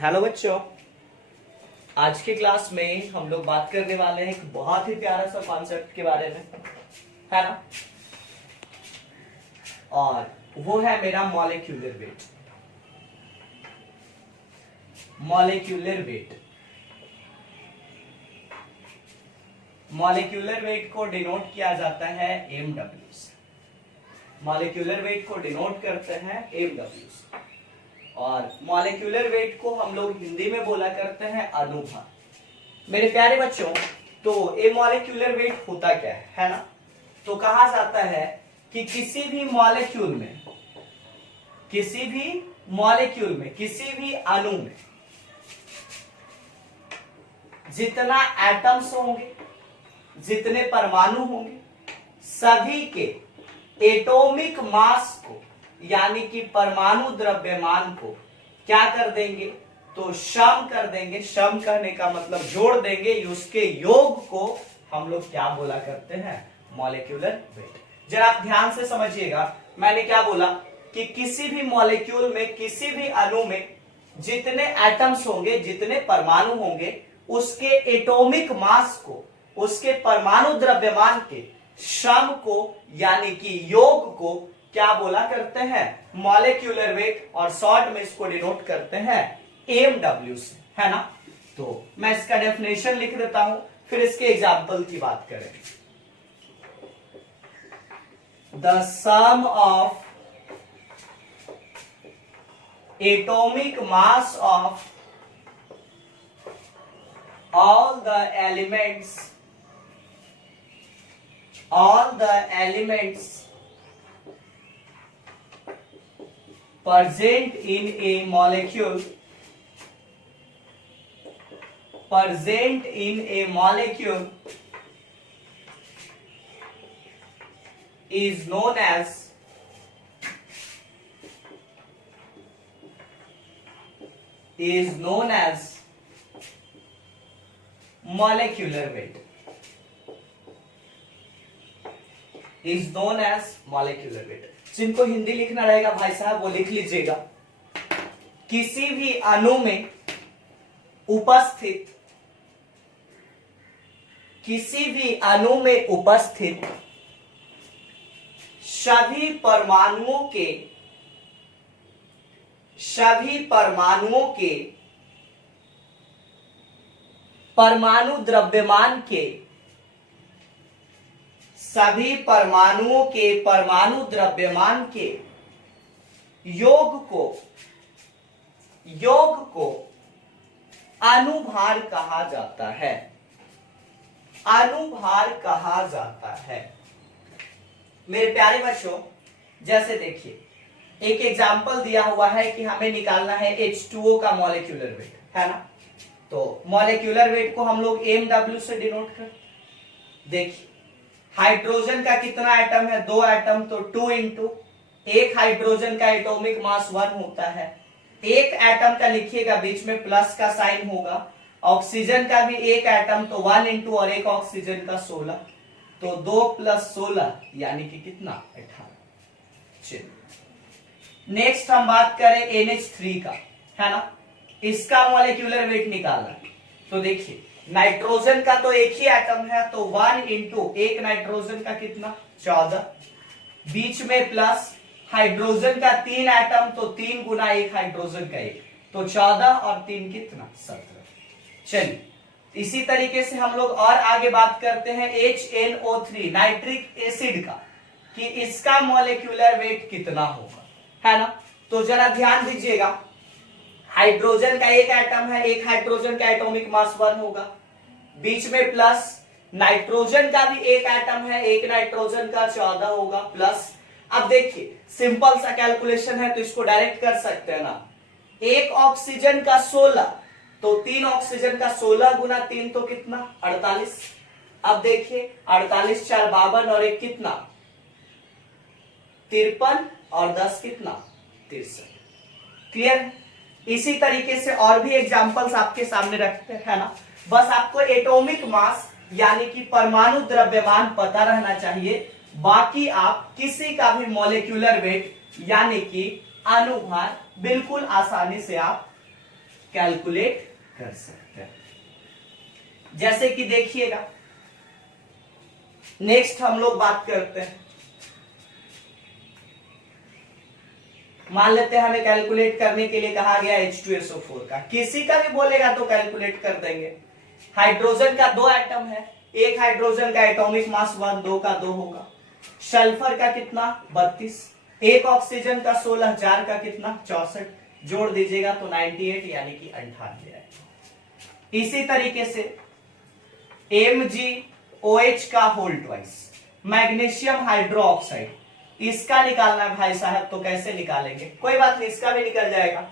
Hello बच्चों, आज के क्लास में हम लोग बात करने वाले हैं एक बहुत ही प्यारा सा कॉन्सेप्ट के बारे में, है ना। और वो है मेरा molecular weight. Molecular weight, molecular weight को डिनोट किया जाता है एमडब्ल्यू से। मॉलिक्यूलर वेट को डिनोट करते हैं एमडब्ल्यू से। और मॉलिक्यूलर वेट को हम लोग हिंदी में बोला करते हैं अनुभार। मेरे प्यारे बच्चों, तो ये मॉलिक्यूलर वेट होता क्या है ना। तो कहा जाता है कि किसी भी मॉलिक्यूल में, किसी भी अणु में जितना एटम्स होंगे, जितने परमाणु होंगे, सभी के एटॉमिक मास को यानी कि परमाणु द्रव्यमान को क्या कर देंगे, तो सम कर देंगे। सम करने का मतलब जोड़ देंगे। उसके योग को हम लोग क्या बोला करते हैं, मॉलिक्यूलर वेट। जरा आप ध्यान से समझिएगा, मैंने क्या बोला कि किसी भी मॉलिक्यूल में, किसी भी अणु में जितने एटम्स होंगे, जितने परमाणु होंगे, उसके एटॉमिक मास को, उसके परमाणु द्रव्यमान के सम को यानी कि योग को क्या बोला करते हैं, मॉलिक्यूलर वेट। और शॉर्ट में इसको डिनोट करते हैं एमडब्ल्यू से, है ना। तो मैं इसका डेफिनेशन लिख देता हूं, फिर इसके एग्जाम्पल की बात करें। The sum of atomic mass of all the elements present in a molecule is known as molecular weight, is known as molecular weight। जिनको हिंदी लिखना रहेगा भाई साहब वो लिख लीजिएगा। किसी भी अणु में उपस्थित, किसी भी अणु में उपस्थित सभी परमाणुओं के परमाणु द्रव्यमान के, सभी परमाणुओं के परमाणु द्रव्यमान के योग को अनुभार कहा जाता है। अनुभार कहा जाता है। मेरे प्यारे बच्चों, जैसे देखिए एक एग्जाम्पल दिया हुआ है कि हमें निकालना है H2O का मॉलिक्यूलर वेट, है ना। तो मॉलिक्यूलर वेट को हम लोग एमडब्ल्यू से डिनोट कर। देखिए हाइड्रोजन का कितना एटम है, 2 एटम, तो 2 इंटू एक हाइड्रोजन का एटॉमिक मास 1 होता है। एक एटम का लिखिएगा, बीच में प्लस का साइन होगा। ऑक्सीजन का भी एक एटम, तो 1 इंटू और एक ऑक्सीजन का 16, तो 2 + 16 यानी कि कितना, 18। चलिए नेक्स्ट हम बात करें NH3 का, है ना। इसका मॉलिक्यूलर वेट निकालना है। तो देखिए नाइट्रोजन का तो एक ही एटम है, तो 1 इंटू एक नाइट्रोजन का कितना, 14, बीच में प्लस, हाइड्रोजन का 3 एटम, तो 3 गुना एक हाइड्रोजन का 1, तो 14 और 3 कितना, 17। चलिए इसी तरीके से हम लोग और आगे बात करते हैं HNO3 नाइट्रिक एसिड का, कि इसका मॉलिक्यूलर वेट कितना होगा, है ना। तो जरा ध्यान दीजिएगा, हाइड्रोजन का एक एटम है, एक हाइड्रोजन का एटॉमिक मास 1 होगा, बीच में प्लस, नाइट्रोजन का भी एक एटम है, एक नाइट्रोजन का 14 होगा, प्लस। अब देखिए सिंपल सा कैलकुलेशन है तो इसको डायरेक्ट कर सकते हैं ना। एक ऑक्सीजन का 16, तो 3 ऑक्सीजन का 16 गुना 3 तो कितना, 48। अब देखिए 48 4 52 और एक कितना, 53 और 10 कितना, 63। क्लियर। इसी तरीके से और भी एग्जांपल्स आपके सामने रखते हैं ना। बस आपको एटॉमिक मास यानी कि परमाणु द्रव्यमान पता रहना चाहिए, बाकी आप किसी का भी मॉलिक्यूलर वेट यानी कि अनुभार बिल्कुल आसानी से आप कैलकुलेट कर सकते हैं। जैसे कि देखिएगा, नेक्स्ट हम लोग बात करते हैं, मान लेते हैं हमें कैलकुलेट करने के लिए कहा गया H2SO4 का, किसी का भी बोलेगा तो कैलकुलेट कर देंगे। हाइड्रोजन का 2 एटम है, एक हाइड्रोजन का एटॉमिक मास 1, 2 का 2 होगा। सल्फर का कितना 32, एक ऑक्सीजन का 16, 4 का कितना 64, जोड़ दीजिएगा तो 98 यानी कि 98 आएगा। इसी तरीके से MgOH का होल ट्वाइस, मैग्नीशियम हाइड्रोक्साइड, इसका निकालना है भाई साहब, तो कैसे निकालेंगे, कोई बात नहीं, इसका भी निकल जाएगा।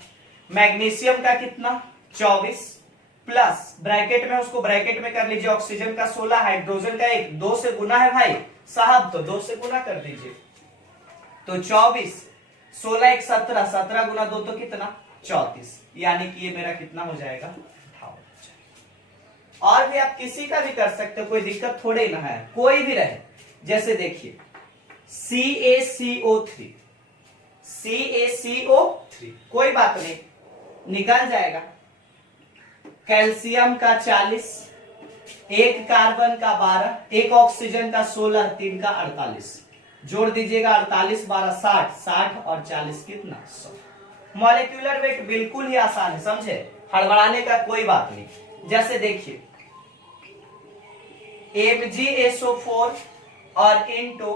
मैग्नीशियम का कितना 24 प्लस ब्रैकेट में, उसको ब्रैकेट में कर लीजिए, ऑक्सीजन का 16, हाइड्रोजन का 1, 2 से गुना है भाई साहब तो 2 से गुना कर दीजिए, तो 24, 16 1 17, 17 गुना 2 तो कितना 34, यानी कि ये मेरा कितना हो जाएगा 58। और भी आप किसी का भी कर सकते हो, कोई दिक्कत थोड़े ना है, कोई भी रहे। जैसे देखिए CaCO3, CaCO3 कोई बात नहीं, निकल जाएगा। कैल्शियम का 40, एक कार्बन का 12, एक ऑक्सीजन का 16, 3 का 48, जोड़ दीजिएगा 48 12 60, 60 और 40 कितना 100। मॉलिक्यूलर वेट बिल्कुल ही आसान है, समझे, हड़बड़ाने का कोई बात नहीं। जैसे देखिए MgSO4 और इनटू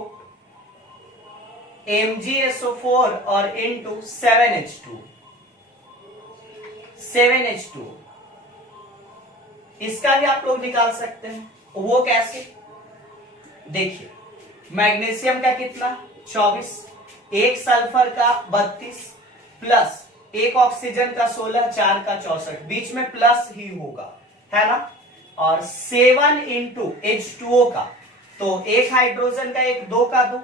MgSO4 और इनटू 7H2, 7H2, इसका भी आप लोग निकाल सकते हैं। वो कैसे, देखिए मैग्नीशियम का कितना 24, एक सल्फर का 32 प्लस एक ऑक्सीजन का 16, 4 का 64, बीच में प्लस ही होगा, है ना। और 7 इंटू H2O का, तो एक हाइड्रोजन का 1, 2 का 2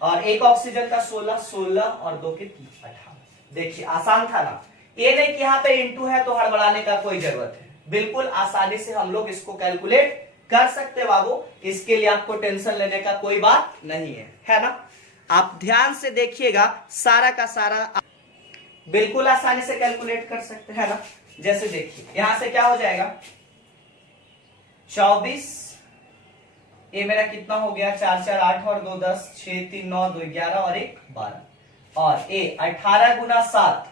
और एक ऑक्सीजन का 16, 16 और 2 कितनी 18। देखिए आसान था ना, ये नहीं कि यहाँ पे इंटू है तो हड़बड़ाने का कोई जरूरत है, बिल्कुल आसानी से हम लोग इसको कैलकुलेट कर सकते बाबू, इसके लिए आपको टेंशन लेने का कोई बात नहीं है ना। आप ध्यान से देखिएगा, सारा का सारा बिल्कुल आसानी से कैलकुलेट कर सकते हैं ना। जैसे देखिए यहां से क्या हो जाएगा 24, ये मेरा कितना हो गया 4 4 8 और 2 10, 6 3 9 2 11 और 1 12 और ए 18 गुना 7,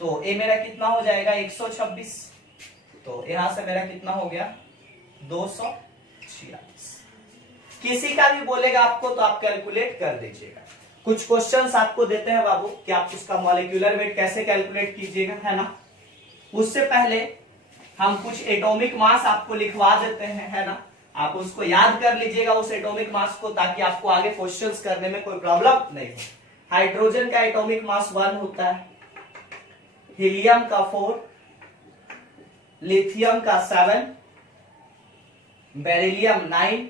तो ये मेरा कितना हो जाएगा 126, तो यहां से मेरा कितना हो गया 246। किसी का भी बोलेगा आपको तो आप कैलकुलेट कर दीजिएगा। कुछ क्वेश्चंस आपको देते हैं बाबू कि आप उसका मॉलिक्यूलर वेट कैसे कैलकुलेट कीजिएगा, है ना। उससे पहले हम कुछ एटॉमिक मास आपको लिखवा देते हैं, है ना, आप उसको याद कर लीजिएगा उस एटॉमिक मास को, ताकि आपको आगे क्वेश्चंस करने में कोई प्रॉब्लम नहीं हो। हाइड्रोजन का एटॉमिक मास 1 होता है, हीलियम का 4, लिथियम का 7, बेरिलियम 9,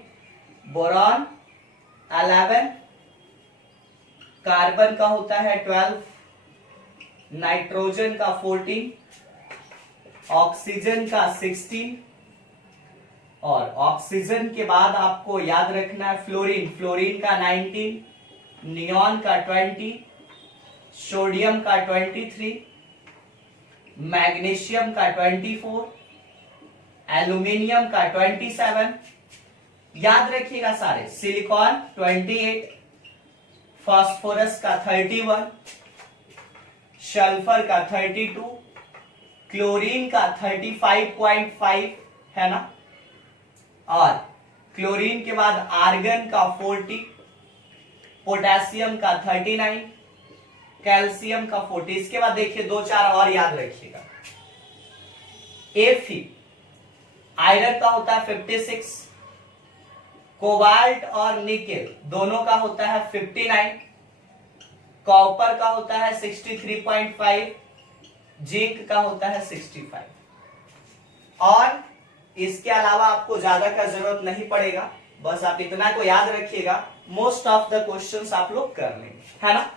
बोरॉन 11, कार्बन का होता है 12, नाइट्रोजन का 14, ऑक्सीजन का 16 और ऑक्सीजन के बाद आपको याद रखना है फ्लोरीन, फ्लोरीन का 19, नियॉन का 20, सोडियम का 23, मैग्नीशियम का 24, एल्यूमिनियम का 27, याद रखिएगा सारे, सिलिकॉन 28, फास्फोरस का 31, सल्फर का 32, क्लोरीन का 35.5, है ना, और क्लोरीन के बाद आर्गन का 40, पोटेशियम का 39, कैल्शियम का 40। इसके बाद देखिए 2 4 और याद रखिएगा, Fe आयरन का होता है 56, कोबाल्ट और निकेल दोनों का होता है 59, कॉपर का होता है 63.5, जिंक का होता है 65। और इसके अलावा आपको ज्यादा का जरूरत नहीं पड़ेगा, बस आप इतना को याद रखिएगा, मोस्ट ऑफ द क्वेश्चंस आप लोग कर लेंगे, है ना।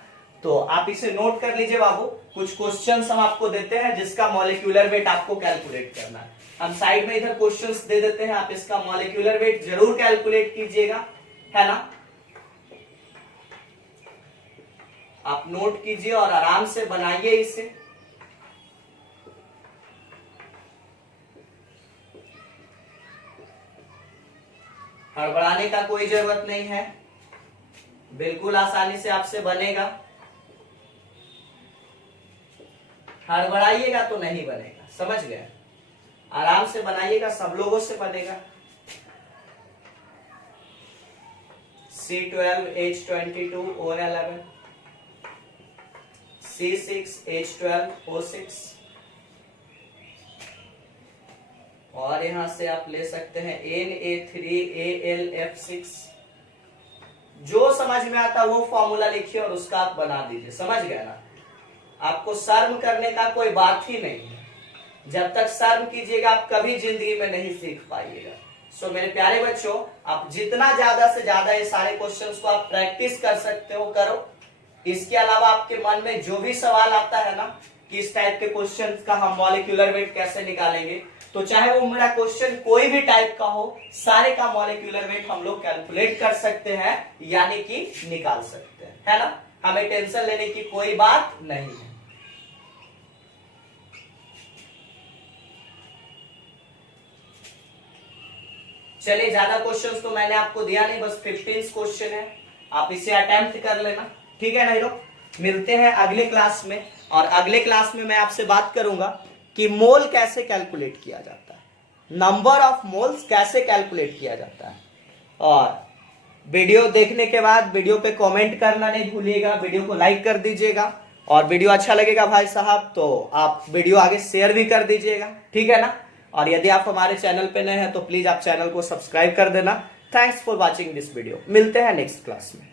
तो आप इसे नोट कर लीजिए बाबू, कुछ क्वेश्चंस हम आपको देते हैं जिसका मॉलिक्यूलर वेट आपको कैलकुलेट करना है। हम साइड में इधर क्वेश्चंस दे देते हैं, आप इसका मॉलिक्यूलर वेट जरूर कैलकुलेट कीजिएगा, है ना। आप नोट कीजिए और आराम से बनाइए इसे। हड़बड़ाने का कोई जरूरत नहीं है, बिल्कुल आसानी से आपसे बनेगा। हड़बड़ाइएगा तो नहीं बनेगा, समझ गए? आराम से बनाइएगा, सब लोगों से बनेगा। C12 H22 O11, C6 H12 O6, और यहां से आप ले सकते हैं Na3AlF6। जो समझ में आता वो फॉर्मूला लिखिए और उसका आप बना दीजिए, समझ गए ना? आपको शर्म करने का कोई बात ही नहीं है। जब तक शर्म कीजिएगा आप कभी जिंदगी में नहीं सीख पाइएगा। सो मेरे प्यारे बच्चों, आप जितना ज्यादा से ज्यादा ये सारे क्वेश्चंस को आप प्रैक्टिस कर सकते हो करो। इसके अलावा आपके मन में जो भी सवाल आता है ना कि इस टाइप के क्वेश्चंस का हम मॉलिक्यूलर वेट कैसे निकालेंगे, तो चाहे वो मेरा क्वेश्चन कोई भी टाइप का हो, सारे का मॉलिक्यूलर वेट हम लोग कैलकुलेट कर सकते हैं, यानी कि निकाल सकते हैं, है ना? हमें टेंशन लेने की कोई बात नहीं है। चलिए, ज्यादा क्वेश्चंस तो मैंने आपको दिया नहीं, बस 15 क्वेश्चन है, आप इसे अटेम्प्ट कर लेना, ठीक है ना लोग? मिलते हैं अगले क्लास में, और अगले क्लास में मैं आपसे बात करूंगा कि मोल कैसे कैलकुलेट किया जाता है, नंबर ऑफ मोल्स कैसे कैलकुलेट किया जाता है। और वीडियो देखने के बाद वीडियो पे कमेंट करना नहीं भूलिएगा, वीडियो को लाइक कर दीजिएगा, और वीडियो अच्छा लगेगा भाई साहब तो आप वीडियो आगे शेयर भी कर दीजिएगा, ठीक है ना? और यदि आप हमारे चैनल पे नए हैं तो प्लीज आप चैनल को सब्सक्राइब कर देना। Thanks for watching this video. मिलते हैं नेक्स्ट क्लास में।